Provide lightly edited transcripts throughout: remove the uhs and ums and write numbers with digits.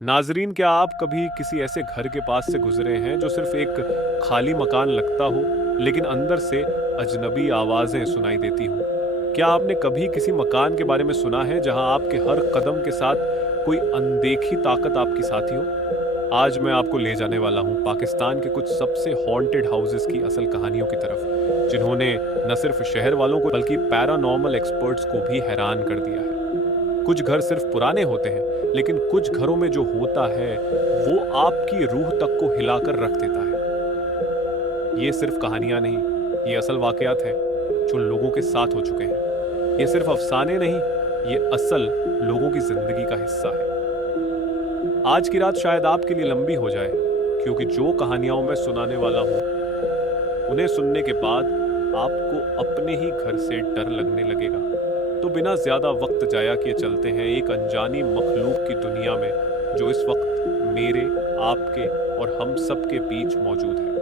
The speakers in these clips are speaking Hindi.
नाजरीन, क्या आप कभी किसी ऐसे घर के पास से गुजरे हैं जो सिर्फ एक खाली मकान लगता हो, लेकिन अंदर से अजनबी आवाज़ें सुनाई देती हों? क्या आपने कभी किसी मकान के बारे में सुना है जहां आपके हर कदम के साथ कोई अनदेखी ताकत आपकी साथी हो? आज मैं आपको ले जाने वाला हूं पाकिस्तान के कुछ सबसे हॉन्टेड हाउसेस की असल कहानियों की तरफ, जिन्होंने न सिर्फ शहर वालों को बल्कि पैरानॉर्मल एक्सपर्ट्स को भी हैरान कर दिया है। कुछ घर सिर्फ पुराने होते हैं, लेकिन कुछ घरों में जो होता है वो आपकी रूह तक को हिलाकर रख देता है। ये सिर्फ कहानियां नहीं, ये असल वाकयात हैं जो लोगों के साथ हो चुके हैं। ये सिर्फ अफसाने नहीं, ये असल लोगों की जिंदगी का हिस्सा है। आज की रात शायद आपके लिए लंबी हो जाए, क्योंकि जो कहानियां मैं सुनाने वाला हूं उन्हें सुनने के बाद आपको अपने ही घर से डर लगने लगेगा। तो बिना ज्यादा वक्त जाया किए चलते हैं एक अनजानी मखलूक की दुनिया में, जो इस वक्त मेरे, आपके और हम सब के बीच मौजूद है।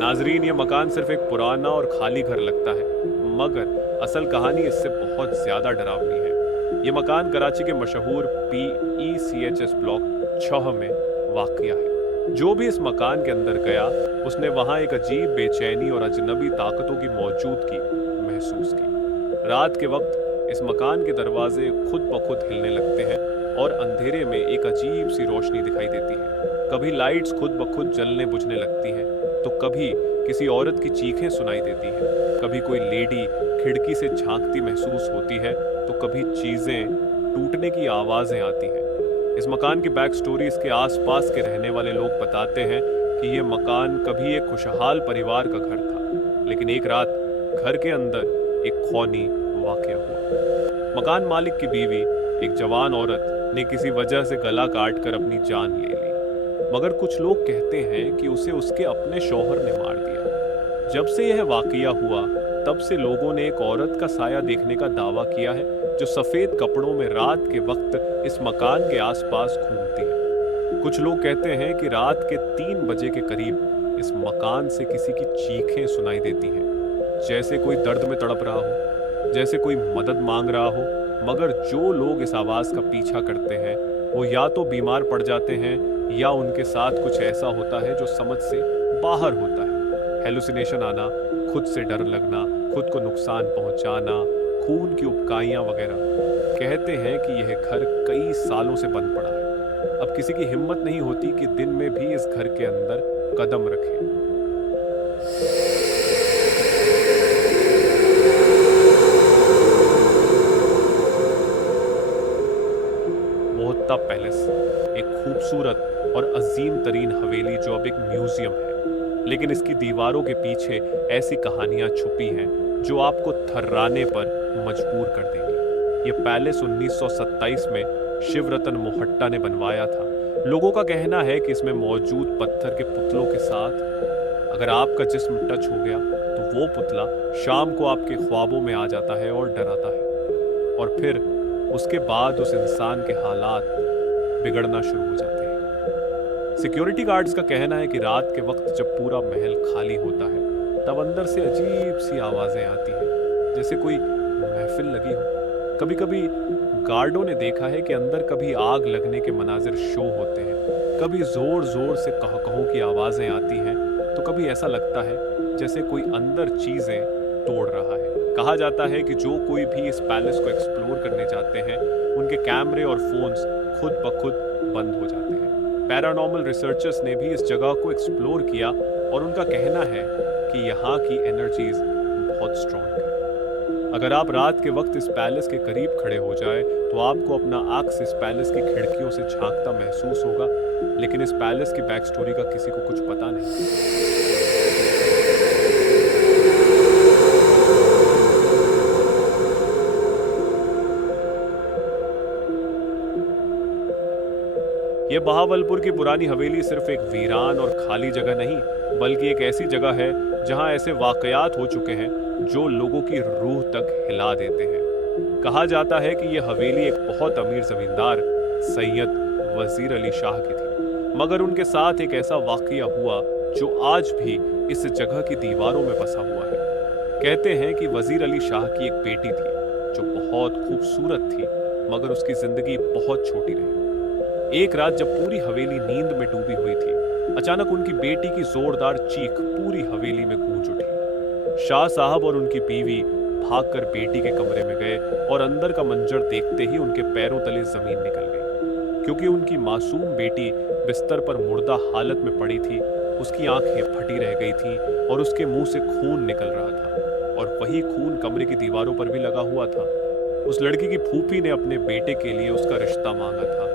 नाजरीन, ये मकान सिर्फ एक पुराना और खाली घर लगता है, मगर असल कहानी इससे बहुत ज्यादा डरावनी है। ये मकान कराची के मशहूर PECHS ब्लॉक 6 में वाक़या है। जो भी इस मकान के अंदर गया, उसने वहां एक अजीब बेचैनी और अजनबी ताकतों की मौजूदगी महसूस की। रात के वक्त इस मकान के दरवाजे खुद ब खुद हिलने लगते हैं और अंधेरे में एक अजीब सी रोशनी दिखाई देती है। कभी लाइट्स खुद ब खुद जलने बुझने लगती हैं, तो कभी किसी औरत की चीखें सुनाई देती हैं, कभी कोई लेडी खिड़की से झांकती महसूस होती है, तो कभी चीजें टूटने की आवाजें आती हैं। इस मकान की बैक स्टोरी इसके आसपास के रहने वाले लोग बताते हैं कि यह मकान कभी एक खुशहाल परिवार का घर था, लेकिन एक रात घर के अंदर एक खौनी वाकया हुआ। मकान मालिक की बीवी, एक जवान औरत ने किसी वजह से गला काट कर अपनी जान ले ली, मगर कुछ लोग कहते हैं कि उसे उसके अपने शौहर ने मार दिया। जब से यह वाकया हुआ, तब से लोगों ने एक औरत का साया देखने का दावा किया है, जो सफेद कपड़ों में रात के वक्त इस मकान के आसपास घूमती है। कुछ लोग कहते हैं कि रात के 3 बजे के करीब इस मकान से किसी की चीखें सुनाई देती हैं, जैसे कोई दर्द में तड़प रहा हो, जैसे कोई मदद मांग रहा हो। मगर जो लोग इस आवाज का पीछा करते हैं, वो या तो बीमार पड़ जाते हैं या उनके साथ कुछ ऐसा होता है जो समझ से बाहर होता है। हेलुसिनेशन आना, खुद से डर लगना, खुद को नुकसान पहुंचाना, खून की उबकाइयां वगैरह। कहते हैं कि यह घर कई सालों से बंद पड़ा है। अब किसी की हिम्मत नहीं होती कि दिन में भी इस घर के अंदर कदम रखे। मोहत्ता पैलेस, एक खूबसूरत और अजीम तरीन हवेली जो अब एक म्यूजियम है, लेकिन इसकी दीवारों के पीछे ऐसी कहानियां छुपी हैं जो आपको थर्राने पर मजबूर कर देंगी। ये पैलेस 1927 में शिवरतन मोहट्टा ने बनवाया था। लोगों का कहना है कि इसमें मौजूद पत्थर के पुतलों के साथ अगर आपका जिस्म टच हो गया, तो वो पुतला शाम को आपके ख्वाबों में आ जाता है और डराता है, और फिर उसके बाद उस इंसान के हालात बिगड़ना शुरू हो जाते हैं। सिक्योरिटी गार्ड्स का कहना है कि रात के वक्त जब पूरा महल खाली होता है, तब अंदर से अजीब सी आवाजें आती हैं, जैसे कोई महफिल लगी हो। कभी कभी गार्डों ने देखा है कि अंदर कभी आग लगने के मनाजिर शो होते हैं, कभी जोर जोर से कहकहों की आवाजें आती हैं, तो कभी ऐसा लगता है जैसे कोई अंदर चीजें तोड़ रहा है। कहा जाता है कि जो कोई भी इस पैलेस को एक्सप्लोर करने जाते हैं, उनके कैमरे और फोन्स खुद ब खुद बंद हो जाते हैं। पैरानॉर्मल रिसर्चर्स ने भी इस जगह को एक्सप्लोर किया और उनका कहना है कि यहाँ की एनर्जीज बहुत स्ट्रॉन्ग है। अगर आप रात के वक्त इस पैलेस के करीब खड़े हो जाए, तो आपको अपना अक्स इस पैलेस की खिड़कियों से झांकता महसूस होगा, लेकिन इस पैलेस की बैक स्टोरी का किसी को कुछ पता नहीं। ये बहावलपुर की पुरानी हवेली सिर्फ एक वीरान और खाली जगह नहीं, बल्कि एक ऐसी जगह है जहां ऐसे वाकयात हो चुके हैं जो लोगों की रूह तक हिला देते हैं। कहा जाता है कि यह हवेली एक बहुत अमीर जमींदार सैयद वजीर अली शाह की थी, मगर उनके साथ एक ऐसा वाकया हुआ जो आज भी इस जगह की दीवारों में बसा हुआ है। कहते हैं कि वजीर अली शाह की एक बेटी थी जो बहुत खूबसूरत थी, मगर उसकी जिंदगी बहुत छोटी रही। एक रात जब पूरी हवेली नींद में डूबी हुई थी, अचानक उनकी बेटी की जोरदार चीख पूरी हवेली में गूंज उठी। शाह साहब और उनकी बीवी भागकर बेटी के कमरे में गए और अंदर का मंजर देखते ही उनके पैरों तले जमीन निकल गई, क्योंकि उनकी मासूम बेटी बिस्तर पर मुर्दा हालत में पड़ी थी। उसकी आंखें फटी रह गई थी और उसके मुंह से खून निकल रहा था, और वही खून कमरे की दीवारों पर भी लगा हुआ था। उस लड़की की फूफी ने अपने बेटे के लिए उसका रिश्ता मांगा था,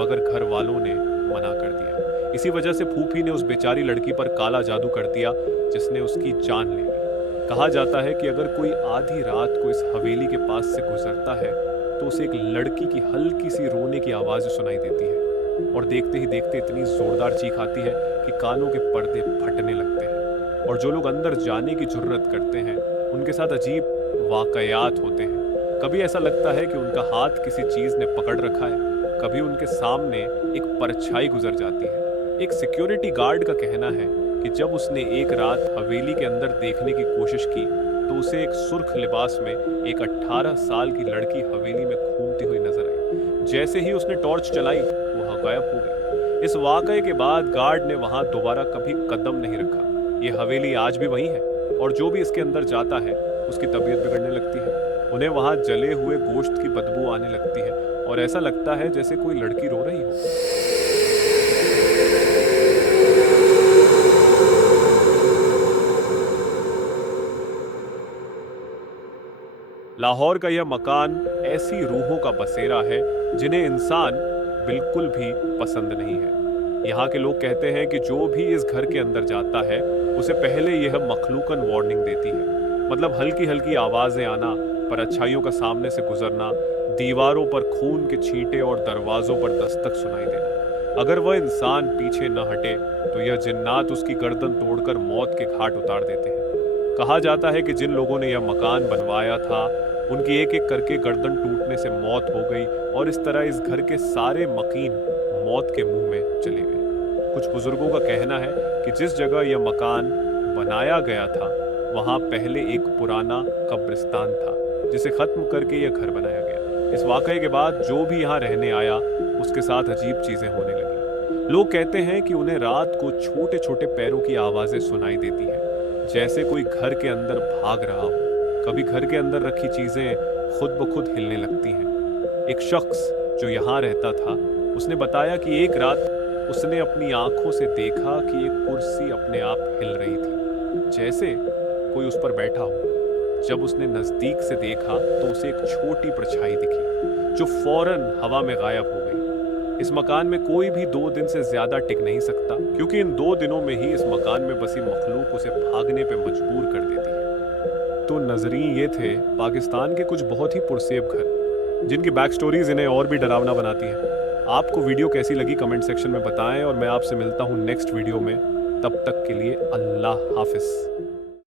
मगर घर वालों ने मना कर दिया। इसी वजह से फूफी ने उस बेचारी लड़की पर काला जादू कर दिया, जिसने उसकी जान ले ली। कहा जाता है कि अगर कोई आधी रात को इस हवेली के पास से गुजरता है तो उसे एक लड़की की हल्की सी रोने की आवाज़ सुनाई देती है, और देखते ही देखते इतनी जोरदार चीख आती है कि कानों के पर्दे फटने लगते हैं। और जो लोग अंदर जाने की जुर्रत करते हैं उनके साथ अजीब वाकयात होते हैं। कभी ऐसा लगता है कि उनका हाथ किसी चीज़ ने पकड़ रखा है, कभी उनके सामने एक परछाई गुजर जाती है। एक सिक्योरिटी गार्ड का कहना है कि जब उसने एक रात हवेली के अंदर देखने की कोशिश की तो उसे एक सुर्ख लिबास में एक 18 साल की लड़की हवेली में घूमती हुई नजर आई। जैसे ही उसने टॉर्च चलाई वह गायब हो गई। इस वाकये के बाद गार्ड ने वहां दोबारा कभी कदम नहीं रखा। ये हवेली आज भी वही है, और जो भी इसके अंदर जाता है उसकी तबीयत बिगड़ने लगती है। उन्हें वहां जले हुए गोश्त की बदबू आने लगती है और ऐसा लगता है जैसे कोई लड़की रो रही हो। लाहौर का यह मकान ऐसी रूहों का बसेरा है जिन्हें इंसान बिल्कुल भी पसंद नहीं है। यहाँ के लोग कहते हैं कि जो भी इस घर के अंदर जाता है उसे पहले यह मखलूकन वार्निंग देती है। मतलब हल्की हल्की आवाजें आना, परछाइयों का सामने से गुजरना, दीवारों पर खून के छींटे और दरवाजों पर दस्तक सुनाई देना। अगर वह इंसान पीछे न हटे तो यह जिन्नात उसकी गर्दन तोड़कर मौत के घाट उतार देते हैं। कहा जाता है कि जिन लोगों ने यह मकान बनवाया था उनकी एक एक करके गर्दन टूटने से मौत हो गई, और इस तरह इस घर के सारे मकीन मौत के मुंह में चले गए। कुछ बुजुर्गों का कहना है कि जिस जगह यह मकान बनाया गया था वहां पहले एक पुराना कब्रिस्तान था, जिसे खत्म करके यह घर बनाया गया। इस वाकये के बाद जो भी यहाँ रहने आया उसके साथ अजीब चीजें होने लगी। लोग कहते हैं कि उन्हें रात को छोटे छोटे पैरों की आवाजें सुनाई देती हैं, जैसे कोई घर के अंदर भाग रहा हो। कभी घर के अंदर रखी चीजें खुद ब खुद हिलने लगती हैं। एक शख्स जो यहाँ रहता था उसने बताया कि एक रात उसने अपनी आंखों से देखा कि एक कुर्सी अपने आप हिल रही थी, जैसे कोई उस पर बैठा हो। जब उसने नजदीक से देखा तो उसे एक छोटी परछाई दिखी जो फौरन हवा में गायब हो गई। इस मकान में कोई भी 2 दिन से ज्यादा टिक नहीं सकता, क्योंकि इन 2 दिनों में ही इस मकान में बसी मखलूक उसे भागने पे मजबूर कर देती है। तो नजरीन, ये थे पाकिस्तान के कुछ बहुत ही पुरसेब घर, जिनकी बैक स्टोरीज इन्हें और भी डरावना बनाती हैं। आपको वीडियो कैसी लगी कमेंट सेक्शन में बताएं, और मैं आपसे मिलता हूं नेक्स्ट वीडियो में। तब तक के लिए अल्लाह हाफिज।